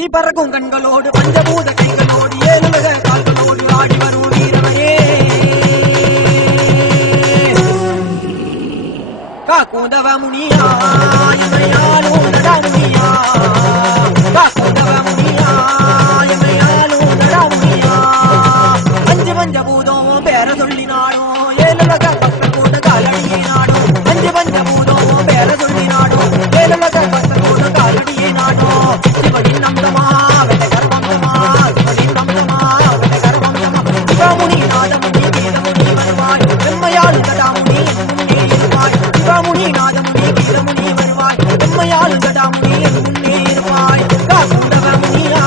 தீ பறக்கும் கண்களோடு பஞ்சபூத கைகளோடு ஏழுலக கால்களோடு ஆடி வரும் வீரமையே காக்கூதவ முனியா எமையாலும் நடா முனியா காக்கூதவ முனியா எமையாலும் நடா முனியா அஞ்சு பஞ்சபூதம் பேர சொல்லினாடும் ஏழுலக பக்தர் கூட காலடியை நாடும் அஞ்சு பஞ்சபூதம் பேர சொல்லினாடும் ஏழுலக பக்தர் கூட காலடியை நாடும் சிவனின் நம்பமா வெட்ட கர்வந்தமா சிவனின் நம்பமா வெட்ட கர்வந்தமா சிவமுனி நாதமுனி வேதமுனி வருவாய் செம்மையால் கடாமுனி முன்னே இருப்பாய் சிவமுனி நாதமுனி வீரமுனி வருவாய் செம்மையால் கடாமுனி முன்னே இருப்பாய் காக்கூடவ முனியா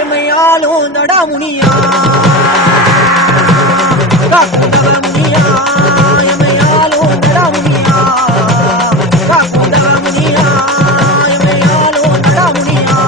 எம்மையாலும் நடாமுனியா காக்கூடவ முனியா எம்மையாலும் நடாமுனியா காக்கூடவ முனியா எம்மையாலும் நடாமுனியா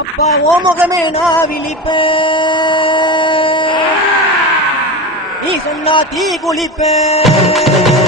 அப்பா ஓ முகமே நான் விழிப்பேன் நீ சொன்னா தீ குளிப்பேன்